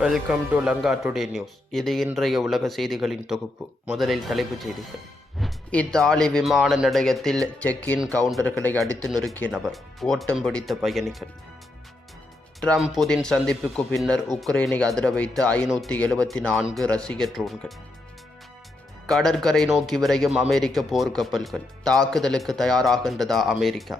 Welcome to Lanka today news இது இன்றைய உலக செய்திகளின் தொகுப்பு. முதலில் தலைப்புச் செய்திகள். இத்தாலி விமான நிலையத்தில் செக் இன் கவுண்டர்களை அடித்து நொறுக்கிய நபர் ஓட்டம் பிடித்த பயணிகள். ட்ரம்ப் புதின் சந்திப்புக்கு பின்னர் உக்ரைனை அதிர வைத்த ஐநூற்றி எழுபத்தி நான்கு ரசிகர் ட்ரோன்கள். கடற்கரை நோக்கி விரையும் அமெரிக்க போர்க்கப்பல்கள் தாக்குதலுக்கு தயாராகின்றதா அமெரிக்கா?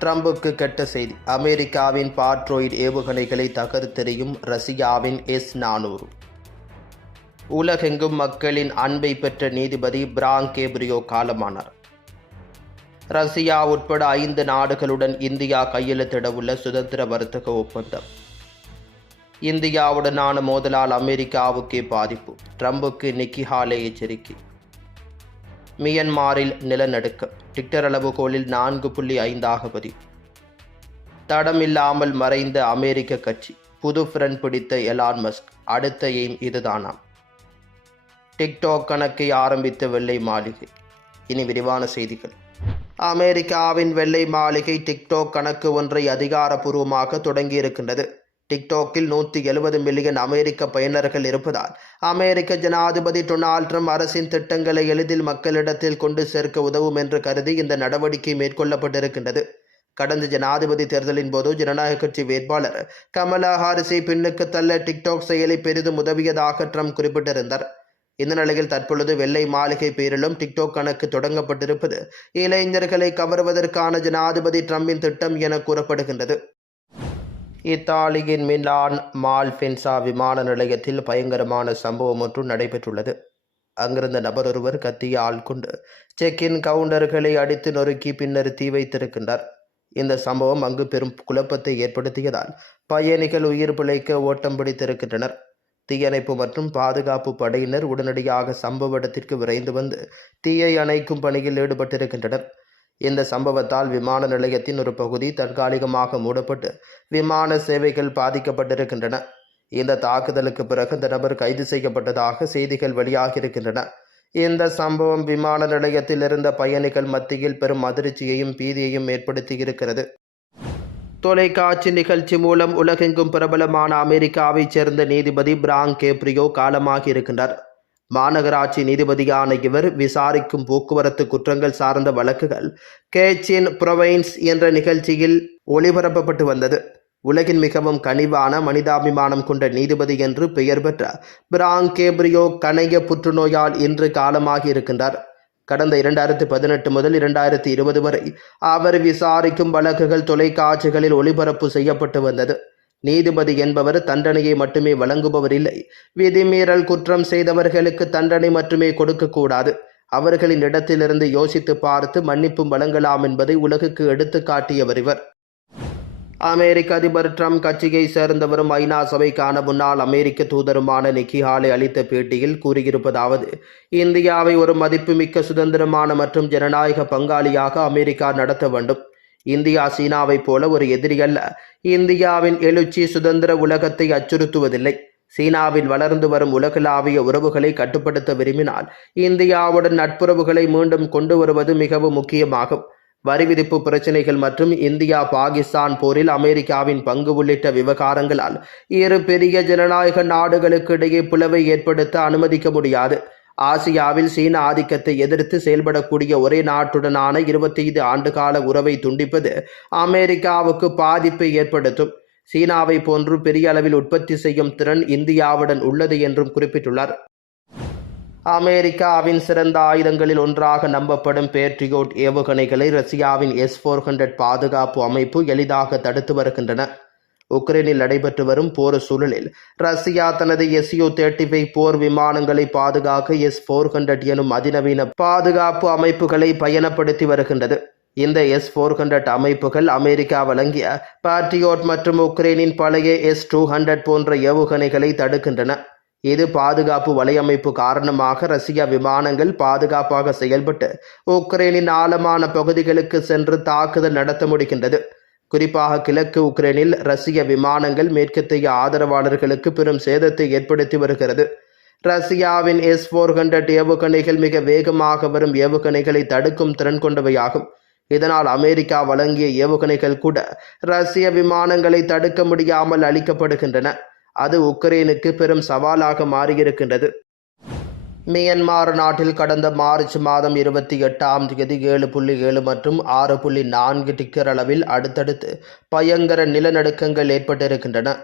ட்ரம்புக்கு கெட்ட செய்தி. அமெரிக்காவின் பாட்ரோயிட் ஏவுகணைகளை தகர்த்தெறியும் ரஷ்யாவின் எஸ் நானூறு. உலகெங்கும் மக்களின் அன்பை பெற்ற நீதிபதி பிராங் கேப்ரியோ காலமானார். ரஷ்யா உட்பட ஐந்து நாடுகளுடன் இந்தியா கையெழுத்திடவுள்ள சுதந்திர வர்த்தக ஒப்பந்தம். இந்தியாவுடனான மோதலால் அமெரிக்காவுக்கே பாதிப்பு. ட்ரம்புக்கு நிக்கி ஹாலே எச்சரிக்கை. மியன்மாரில் நிலநடுக்கம் டிக்டர் அளவுகோலில் நான்கு புள்ளி ஐந்தாக பதிவு தடமில்லாமல் மறைந்த அமெரிக்க கட்சி. புது ஃப்ரெண்ட் பிடித்த எலான் மஸ்க். அடுத்த எய்ம் இதுதானாம். டிக்டாக் கணக்கை ஆரம்பித்த வெள்ளை மாளிகை. இனி விரிவான செய்திகள். அமெரிக்காவின் வெள்ளை மாளிகை டிக்டாக் கணக்கு ஒன்றை அதிகாரப்பூர்வமாக தொடங்கியிருக்கின்றது. டிக்டாக்கில் நூற்றி எழுபது மில்லியன் அமெரிக்க பயனர்கள் இருப்பதால் அமெரிக்க ஜனாதிபதி டொனால்ட் ட்ரம்ப் அரசின் திட்டங்களை எளிதில் மக்களிடத்தில் கொண்டு சேர்க்க உதவும் என்று கருதி இந்த நடவடிக்கை மேற்கொள்ளப்பட்டிருக்கின்றது. கடந்த ஜனாதிபதி தேர்தலின் போது ஜனநாயக கட்சி வேட்பாளர் கமலா ஹாரிஸை பின்னுக்கு தள்ள டிக்டாக் செயலி பெரிதும் உதவியதாக ட்ரம்ப் குறிப்பிட்டிருந்தார். இந்த நிலையில் தற்பொழுது வெள்ளை மாளிகை பேரிலும் டிக்டாக் கணக்கு தொடங்கப்பட்டிருப்பது இளைஞர்களை கவர்வதற்கான ஜனாதிபதி ட்ரம்பின் திட்டம் என கூறப்படுகின்றது. இத்தாலியின் மிலான் மால்பென்சா விமான நிலையத்தில் பயங்கரமான சம்பவம் ஒன்று நடைபெற்றுள்ளது. அங்கிருந்த நபர் ஒருவர் கத்தியால் கொண்டு செக் இன் கவுண்டர்களை அடித்து நொறுக்கி பின்னர் தீ வைத்திருக்கின்றார். இந்த சம்பவம் அங்கு பெரும் குழப்பத்தை ஏற்படுத்தியதால் பயணிகள் உயிர் பிழைக்க ஓட்டம் பிடித்திருக்கின்றனர். தீயணைப்பு மற்றும் பாதுகாப்பு படையினர் உடனடியாக சம்பவ இடத்திற்கு விரைந்து வந்து தீயை அணைக்கும் பணியில் ஈடுபட்டிருக்கின்றனர். இந்த சம்பவத்தால் விமான நிலையத்தின் ஒரு பகுதி தற்காலிகமாக மூடப்பட்டு விமான சேவைகள் பாதிக்கப்பட்டிருக்கின்றன. இந்த தாக்குதலுக்கு பிறகு இந்த நபர் கைது செய்யப்பட்டதாக செய்திகள் வெளியாகியிருக்கின்றன. இந்த சம்பவம் விமான நிலையத்தில் இருந்த பயணிகள் மத்தியில் பெரும் அதிர்ச்சியையும் பீதியையும் ஏற்படுத்தியிருக்கிறது. தொலைக்காட்சி நிகழ்ச்சி மூலம் உலகெங்கும் பிரபலமான அமெரிக்காவைச் சேர்ந்த நீதிபதி பிராங் கேப்ரியோ காலமாகி இருக்கின்றார் மாநகராட்சி நீதிபதியான இவர் விசாரிக்கும் போக்குவரத்து குற்றங்கள் சார்ந்த வழக்குகள் கேச்சின் புரொவைன்ஸ் என்ற நிகழ்ச்சியில் ஒளிபரப்பப்பட்டு வந்தது. உலகின் மிகவும் கனிவான மனிதாபிமானம் கொண்ட நீதிபதி என்று பெயர் பெற்ற பிராங் கேப்ரியோ கணைய புற்றுநோயால் இன்று காலமாகி இருக்கின்றார். கடந்த இரண்டாயிரத்தி பதினெட்டு முதல் இரண்டாயிரத்தி இருபது வரை அவர் விசாரிக்கும் வழக்குகள் தொலைக்காட்சிகளில் ஒளிபரப்பு செய்யப்பட்டு வந்தது. நீதிபதி என்பவர் தண்டனையை மட்டுமே வழங்குபவர் இல்லை. விதிமீறல் குற்றம் செய்தவர்களுக்கு தண்டனை மட்டுமே கொடுக்கக்கூடாது அவர்களின் இடத்திலிருந்து யோசித்து பார்த்து மன்னிப்பும் வழங்கலாம் என்பதை உலகுக்கு எடுத்து காட்டியவர் இவர். அமெரிக்க அதிபர் ட்ரம்ப் கட்சியை சேர்ந்தவரும் ஐநா சபைக்கான முன்னாள் அமெரிக்க தூதருமான நிக்கி ஹாலே அளித்த பேட்டியில் கூறியிருப்பதாவது இந்தியாவை ஒரு மதிப்புமிக்க சுதந்திரமான மற்றும் ஜனநாயக பங்காளியாக அமெரிக்கா நடத்த வேண்டும். இந்தியா சீனாவைப் போல ஒரு எதிரி அல்ல. இந்தியாவின் எழுச்சி சுதந்திர உலகத்தை அச்சுறுத்துவதில்லை. சீனாவில் வளர்ந்து வரும் உலகளாவிய உறவுகளை கட்டுப்படுத்த விரும்பினால் இந்தியாவுடன் நட்புறவுகளை மீண்டும் கொண்டு வருவது மிகவும் முக்கியமாகும். வரி விதிப்பு பிரச்சினைகள் மற்றும் இந்தியா பாகிஸ்தான் போரில் அமெரிக்காவின் பங்கு உள்ளிட்ட விவகாரங்களால் இரு பெரிய ஜனநாயக நாடுகளுக்கு இடையே பிளவை ஏற்படுத்த அனுமதிக்க முடியாது. ஆசியாவில் சீன ஆதிக்கத்தை எதிர்த்து செயல்படக்கூடிய ஒரே நாட்டுடனான இருபத்தி ஐந்து ஆண்டுகால உறவை துண்டிப்பது அமெரிக்காவுக்கு பாதிப்பை ஏற்படுத்தும். சீனாவை போன்று பெரிய அளவில் உற்பத்தி செய்யும் திறன் இந்தியாவுடன் உள்ளது என்றும் குறிப்பிட்டுள்ளார். அமெரிக்காவின் சிறந்த ஆயுதங்களில் ஒன்றாக நம்பப்படும் பேட்ரியோட் ஏவுகணைகளை ரஷ்யாவின் எஸ் ஃபோர் ஹண்ட்ரட் பாதுகாப்பு அமைப்பு எளிதாக தடுத்து வருகின்றன. உக்ரைனில் நடைபெற்று வரும் போர் சூழலில் ரஷ்யா தனது எஸ்யூ தேர்ட்டி ஃபைவ் போர் விமானங்களை பாதுகாக்க எஸ் ஃபோர் ஹண்ட்ரட் எனும் அதிநவீன பாதுகாப்பு அமைப்புகளை பயணப்படுத்தி வருகின்றது. இந்த எஸ் ஃபோர் ஹண்ட்ரட் அமைப்புகள் அமெரிக்கா வழங்கிய பாட்ரியோட் மற்றும் உக்ரைனின் பழைய எஸ் டூ ஹண்ட்ரட் போன்ற ஏவுகணைகளை தடுக்கின்றன. இது பாதுகாப்பு வலையமைப்பு காரணமாக ரஷ்ய விமானங்கள் பாதுகாப்பாக செயல்பட்டு உக்ரைனின் ஆழமான பகுதிகளுக்கு சென்று தாக்குதல் நடத்த முடிகின்றது. குறிப்பாக கிழக்கு உக்ரைனில் ரஷ்ய விமானங்கள் மேற்கத்திய ஆதரவாளர்களுக்கு பெரும் சேதத்தை ஏற்படுத்தி வருகிறது. ரஷ்யாவின் எஸ் ஃபோர் ஹண்ட்ரட் ஏவுகணைகள் மிக வேகமாக வரும் ஏவுகணைகளை தடுக்கும் திறன் கொண்டவையாகும். இதனால் அமெரிக்கா வழங்கிய ஏவுகணைகள் கூட ரஷ்ய விமானங்களை தடுக்க முடியாமல் அளிக்கப்படுகின்றன அது உக்ரைனுக்கு பெரும் சவாலாக மாறியிருக்கின்றது. மியன்மார் நாட்டில் கடந்த மார்ச் மாதம் இருபத்தி எட்டாம் தேதி ஏழு புள்ளி ஏழு மற்றும் ஆறு புள்ளி நான்கு டிக்கர் அளவில் அடுத்தடுத்து பயங்கர நிலநடுக்கங்கள் ஏற்பட்டிருக்கின்றன.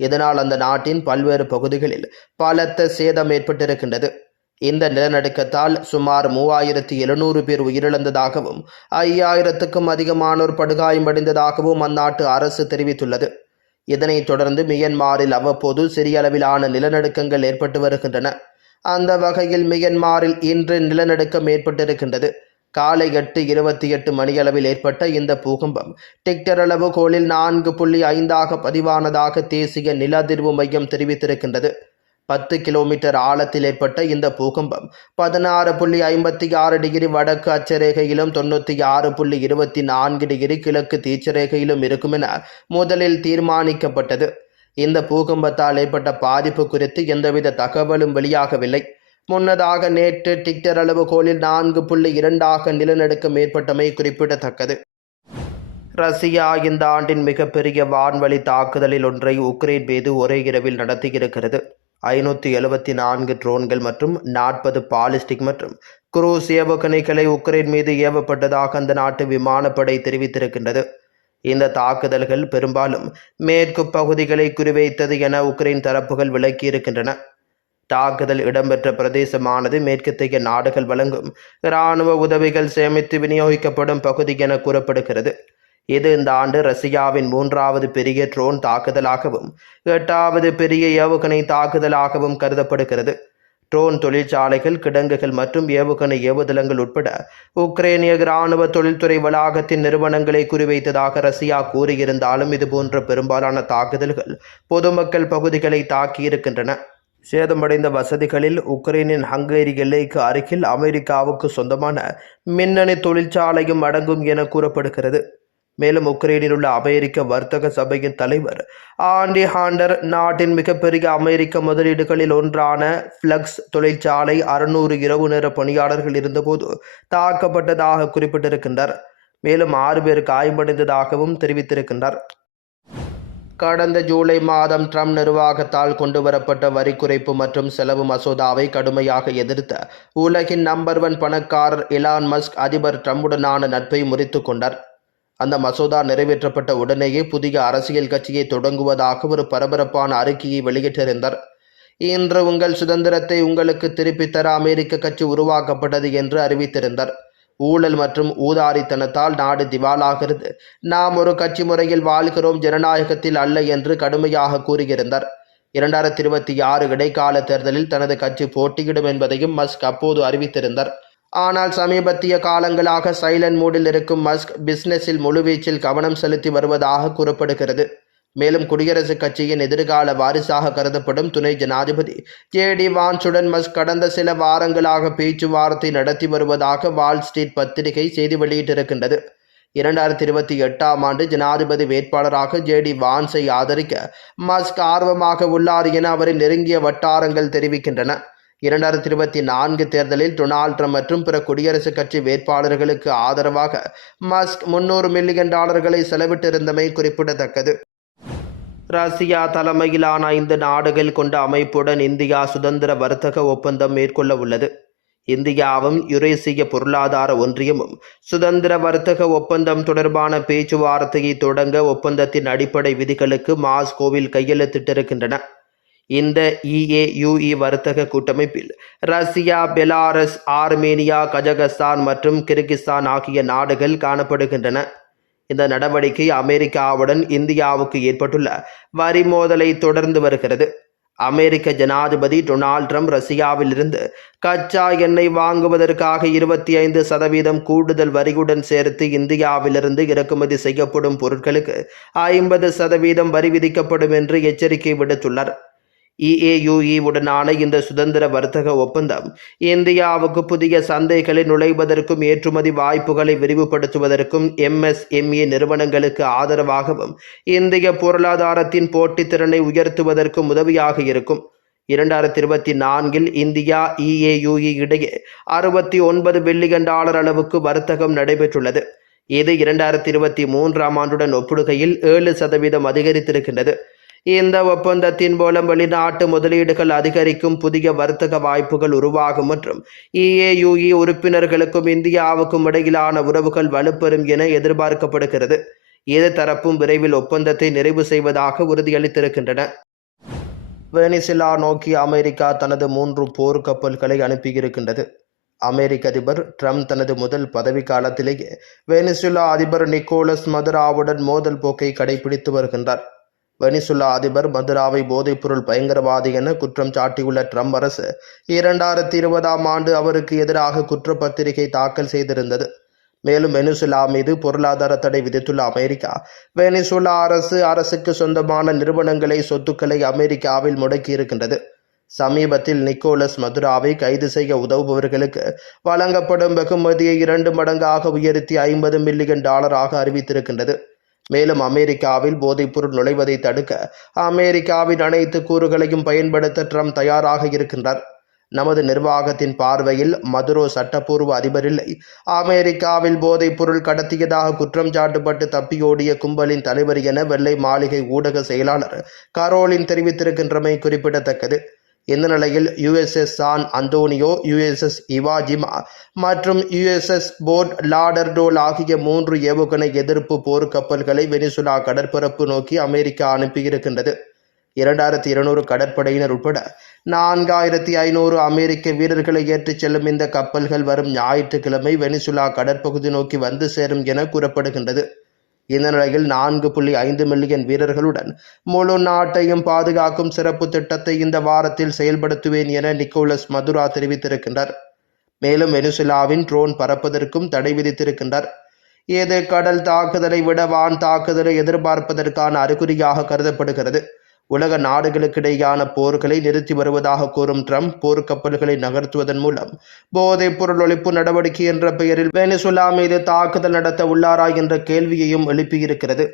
இதனால் அந்த நாட்டின் பல்வேறு பகுதிகளில் பலத்த சேதம் ஏற்பட்டிருக்கின்றது. இந்த நிலநடுக்கத்தால் சுமார் மூவாயிரத்தி எழுநூறு பேர் உயிரிழந்ததாகவும் ஐயாயிரத்துக்கும் அதிகமானோர் படுகாயமடைந்ததாகவும் அந்நாட்டு அரசு தெரிவித்துள்ளது. இதனைத் தொடர்ந்து மியன்மாரில் அவ்வப்போது சிறிய அளவிலான நிலநடுக்கங்கள் ஏற்பட்டு வருகின்றன. அந்த வகையில் மியன்மாரில் இன்று நிலநடுக்கம் ஏற்பட்டிருக்கின்றது. காலை எட்டு இருபத்தி எட்டு மணியளவில் ஏற்பட்ட இந்த பூகம்பம் டிக்டர் அளவுகோலில் நான்கு புள்ளி ஐந்தாக பதிவானதாக தேசிய நில அதிர்வு மையம் தெரிவித்திருக்கின்றது. பத்து கிலோமீட்டர் ஆழத்தில் ஏற்பட்ட இந்த பூகம்பம் பதினாறு புள்ளி ஐம்பத்தி ஆறு டிகிரி வடக்கு அச்சரேகையிலும் தொண்ணூற்றி ஆறு புள்ளி இருபத்தி நான்கு டிகிரி கிழக்கு தீச்சரேகையிலும் இருக்கும் என முதலில் தீர்மானிக்கப்பட்டது. இந்த பூகம்பத்தால் ஏற்பட்ட பாதிப்பு குறித்து எந்தவித தகவலும் வெளியாகவில்லை. முன்னதாக நேற்று டிக்டர் அளவுகோலில் நான்கு புள்ளி இரண்டாக நிலநடுக்கம் ஏற்பட்டமை குறிப்பிடத்தக்கது. ரஷ்யா இந்த ஆண்டின் மிகப்பெரிய வான்வழி தாக்குதலில் ஒன்றை உக்ரைன் மீது ஒரே இரவில் நடத்தியிருக்கிறது. ஐநூற்றி எழுபத்தி நான்கு ட்ரோன்கள் மற்றும் நாற்பது பாலிஸ்டிக் மற்றும் குரூஸ் ஏவுகணைகளை உக்ரைன் மீது ஏவப்பட்டதாக அந்த நாட்டு விமானப்படை தெரிவித்திருக்கின்றது. இந்த தாக்குதல்கள் பெரும்பாலும் மேற்கு பகுதிகளை குறிவைத்தது என உக்ரைன் தரப்புகள் விளக்கியிருக்கின்றன. தாக்குதல் இடம்பெற்ற பிரதேசமானது மேற்கத்திய நாடுகள் வழங்கும் இராணுவ உதவிகள் சேமித்து விநியோகிக்கப்படும் பகுதி என கூறப்படுகிறது. இது இந்த ஆண்டு ரஷ்யாவின் மூன்றாவது பெரிய ட்ரோன் தாக்குதலாகவும் எட்டாவது பெரிய ஏவுகணை தாக்குதலாகவும் கருதப்படுகிறது. ட்ரோன் தொழிற்சாலைகள் கிடங்குகள் மற்றும் ஏவுகணை ஏவுதளங்கள் உட்பட உக்ரைனிய இராணுவ தொழில்துறை வளாகத்தின் நிறுவனங்களை குறிவைத்ததாக ரஷ்யா கூறியிருந்தாலும் இதுபோன்ற பெரும்பாலான தாக்குதல்கள் பொதுமக்கள் பகுதிகளை தாக்கியிருக்கின்றன சேதமடைந்த வசதிகளில் உக்ரைனின் ஹங்கேரி எல்லைக்கு அருகில் அமெரிக்காவுக்கு சொந்தமான மின்னணு தொழிற்சாலையும் அடங்கும் என கூறப்படுகிறது. மேலும் உக்ரைனில் உள்ள அமெரிக்க வர்த்தக சபையின் தலைவர் ஆண்டி ஹாண்டர் நாட்டின் மிகப்பெரிய அமெரிக்க முதலீடுகளில் ஒன்றான ஃப்ளக்ஸ் தொழிற்சாலை அறுநூறு இரவு நேர பணியாளர்கள் இருந்தபோது தாக்கப்பட்டதாக குறிப்பிட்டிருக்கின்றார். மேலும் ஆறு பேர் காயமடைந்ததாகவும் தெரிவித்திருக்கின்றார். கடந்த ஜூலை மாதம் ட்ரம்ப் நிர்வாகத்தால் கொண்டுவரப்பட்ட வரி குறைப்பு மற்றும் செலவு மசோதாவை கடுமையாக எதிர்த்த உலகின் நம்பர் ஒன் பணக்காரர் இலான் மஸ்க் அதிபர் ட்ரம்புடனான நட்பை முறித்து கொண்டார். அந்த மசோதா நிறைவேற்றப்பட்ட உடனேயே புதிய அரசியல் கட்சியை தொடங்குவதாக ஒரு பரபரப்பான அறிக்கையை வெளியிட்டிருந்தார். இன்று உங்கள் சுதந்திரத்தை உங்களுக்கு திருப்பித் தர அமெரிக்க கட்சி உருவாக்கப்பட்டது என்று அறிவித்திருந்தார். ஊழல் மற்றும் ஊதாரித்தனத்தால் நாடு திவாலாகிறது. நாம் ஒரு கட்சி முறையில் வாழ்கிறோம் ஜனநாயகத்தில் அல்ல என்று கடுமையாக கூறியிருந்தார். இரண்டாயிரத்தி இருபத்தி ஆறு இடைக்கால தேர்தலில் தனது கட்சி போட்டியிடும் என்பதையும் மஸ்க் அப்போது அறிவித்திருந்தார். ஆனால் சமீபத்திய காலங்களாக சைலண்ட் மூடில் இருக்கும் மஸ்க் பிசினஸில் முழுவீச்சில் கவனம் செலுத்தி வருவதாக கூறப்படுகிறது. மேலும் குடியரசுக் கட்சியின் எதிர்கால வாரிசாக கருதப்படும் துணை ஜனாதிபதி ஜே டி வான்ஸுடன் மஸ்க் கடந்த சில வாரங்களாக பேச்சுவார்த்தை நடத்தி வருவதாக வால் ஸ்ட்ரீட் பத்திரிகை செய்தி வெளியிட்டிருக்கின்றது. இரண்டாயிரத்தி இருபத்தி எட்டாம் ஆண்டு ஜனாதிபதி வேட்பாளராக ஜேடி வான்ஸை ஆதரிக்க மஸ்க் ஆர்வமாக உள்ளார் என அவரின் நெருங்கிய வட்டாரங்கள் தெரிவிக்கின்றன. இரண்டாயிரத்தி இருபத்தி நான்கு தேர்தலில் டொனால்ட் ட்ரம்ப் மற்றும் பிற குடியரசுக் கட்சி வேட்பாளர்களுக்கு ஆதரவாக மஸ்க் முன்னூறு மில்லியன் டாலர்களை செலவிட்டிருந்தமை குறிப்பிடத்தக்கது. ரஷ்யா தலைமையிலான ஐந்து நாடுகள் கொண்ட அமைப்புடன் இந்தியா சுதந்திர வர்த்தக ஒப்பந்தம் மேற்கொள்ள உள்ளது. இந்தியாவும் யுரேசிய பொருளாதார ஒன்றியமும் சுதந்திர வர்த்தக ஒப்பந்தம் தொடர்பான பேச்சுவார்த்தையை தொடங்க ஒப்பந்தத்தின் அடிப்படை விதிகளுக்கு மாஸ்கோவில் கையெழுத்திட்டிருக்கின்றன. இந்த இஏயுஇ வர்த்தக கூட்டமைப்பில் ரஷ்யா பெலாரஸ் ஆர்மேனியா கஜகஸ்தான் மற்றும் கிர்கிஸ்தான் ஆகிய நாடுகள் காணப்படுகின்றன. இந்த நடவடிக்கை அமெரிக்காவுடன் இந்தியாவுக்கு ஏற்பட்டுள்ள வரி மோதலை தொடர்ந்து வருகிறது. அமெரிக்க ஜனாதிபதி டொனால்ட் ட்ரம்ப் ரஷ்யாவிலிருந்து கச்சா எண்ணெய் வாங்குவதற்காக இருபத்தி ஐந்து சதவீதம் கூடுதல் வரியுடன் சேர்த்து இந்தியாவிலிருந்து இறக்குமதி செய்யப்படும் பொருட்களுக்கு ஐம்பது சதவீதம் வரி விதிக்கப்படும் என்று எச்சரிக்கை விடுத்துள்ளார். இஏயுஇ உடனான இந்த சுதந்திர வர்த்தக ஒப்பந்தம் இந்தியாவுக்கு புதிய சந்தைகளை நுழைவதற்கும் ஏற்றுமதி வாய்ப்புகளை விரிவுபடுத்துவதற்கும் எம்எஸ்எம்இ நிறுவனங்களுக்கு ஆதரவாகவும் இந்திய பொருளாதாரத்தின் போட்டித்திறனை உயர்த்துவதற்கும் உதவியாக இருக்கும். இரண்டாயிரத்தி இருபத்தி நான்கில் இந்தியா இஏயுஇ இடையே அறுபத்தி ஒன்பது பில்லியன் டாலர் அளவுக்கு வர்த்தகம் நடைபெற்றுள்ளது. இது இரண்டாயிரத்தி இருபத்தி மூன்றாம் ஆண்டுடன் ஒப்பிடுகையில் ஏழு சதவீதம் அதிகரித்திருக்கின்றது. இந்த ஒப்பந்தத்தின் மூலம் வெளிநாட்டு முதலீடுகள் அதிகரிக்கும் புதிய வர்த்தக வாய்ப்புகள் உருவாகும் மற்றும் இஏயுஇ உறுப்பினர்களுக்கும் இந்தியாவுக்கும் இடையிலான உறவுகள் வலுப்பெறும் என எதிர்பார்க்கப்படுகிறது. இரு தரப்பும் விரைவில் ஒப்பந்தத்தை நிறைவு செய்வதாக உறுதியளித்திருக்கின்றன. வெனிசிலா நோக்கி அமெரிக்கா தனது மூன்று போர் கப்பல்களை அனுப்பியிருக்கின்றது. அமெரிக்க அதிபர் ட்ரம்ப் தனது முதல் பதவி காலத்திலேயே வெனிசுலா அதிபர் நிக்கோலஸ் மதுராவுடன் மோதல் போக்கை கடைபிடித்து வருகின்றார். வெனிசுலா அதிபர் மதுராவை போதைப்பொருள் பயங்கரவாதி என குற்றம் சாட்டியுள்ள ட்ரம்ப் அரசு இரண்டாயிரத்தி இருபதாம் ஆண்டு அவருக்கு எதிராக குற்றப்பத்திரிகை தாக்கல் செய்திருந்தது. மேலும் வெனிசுலா மீது பொருளாதார தடை விதித்துள்ள அமெரிக்கா வெனிசுலா அரசு அரசுக்கு சொந்தமான நிறுவனங்களை சொத்துக்களை அமெரிக்காவில் முடக்கியிருக்கின்றது சமீபத்தில் நிக்கோலஸ் மதுராவை கைது செய்ய உதவுபவர்களுக்கு வழங்கப்படும் வெகுமதியை இரண்டு மடங்காக உயர்த்தி ஐம்பது மில்லியன் டாலராக அறிவித்திருக்கின்றது. மேலும் அமெரிக்காவில் போதைப்பொருள் நுழைவதை தடுக்க அமெரிக்காவின் அனைத்து கூறுகளையும் பயன்படுத்த ட்ரம்ப் தயாராக இருக்கின்றார். நமது நிர்வாகத்தின் பார்வையில் மதுரோ சட்டப்பூர்வ அதிபரில்லை அமெரிக்காவில் போதைப் பொருள் கடத்தியதாக குற்றம் சாட்டப்பட்டு தப்பியோடிய கும்பலின் தலைவர் என வெள்ளை மாளிகை ஊடக செயலாளர் கரோலின் தெரிவித்திருக்கின்றமை குறிப்பிடத்தக்கது. இந்த நிலையில் USS San Antonio USS Iwo Jima மற்றும் யுஎஸ்எஸ் போர்ட் லாடர்டோல் ஆகிய மூன்று ஏவுகணை எதிர்ப்பு போர் கப்பல்களை வெனிசுலா கடற்பரப்பு நோக்கி அமெரிக்கா அனுப்பியிருக்கின்றது. இரண்டாயிரத்தி இருநூறு கடற்படையினர் உட்பட நான்காயிரத்தி ஐநூறு அமெரிக்க வீரர்களை ஏற்றிச் செல்லும் இந்த கப்பல்கள் வரும் ஞாயிற்றுக்கிழமை வெனிசுலா கடற்பகுதி நோக்கி வந்து சேரும் என கூறப்படுகின்றது. இந்த நிலையில் நான்கு புள்ளி ஐந்து மில்லியன் வீரர்களுடன் முழு நாட்டையும் பாதுகாக்கும் சிறப்பு திட்டத்தை இந்த வாரத்தில் செயல்படுத்துவேன் என நிக்கோலஸ் மதுரா தெரிவித்திருக்கின்றார். மேலும் வெனிசுலாவின் ட்ரோன் பறப்பதற்கும் தடை விதித்திருக்கின்றார். இது கடல் தாக்குதலை விட வான் தாக்குதலை எதிர்பார்ப்பதற்கான அறிகுறியாக கருதப்படுகிறது. உலக நாடுகளுக்கிடையான போர்களை நிறுத்தி வருவதாக கூறும் ட்ரம்ப் போர்க்கப்பல்களை நகர்த்துவதன் மூலம் போதைப் பொருள் ஒழிப்பு நடவடிக்கை என்ற பெயரில் வெனிசுலா மீது தாக்குதல் நடத்த உள்ளாரா என்ற கேள்வியையும் எழுப்பியிருக்கிறது.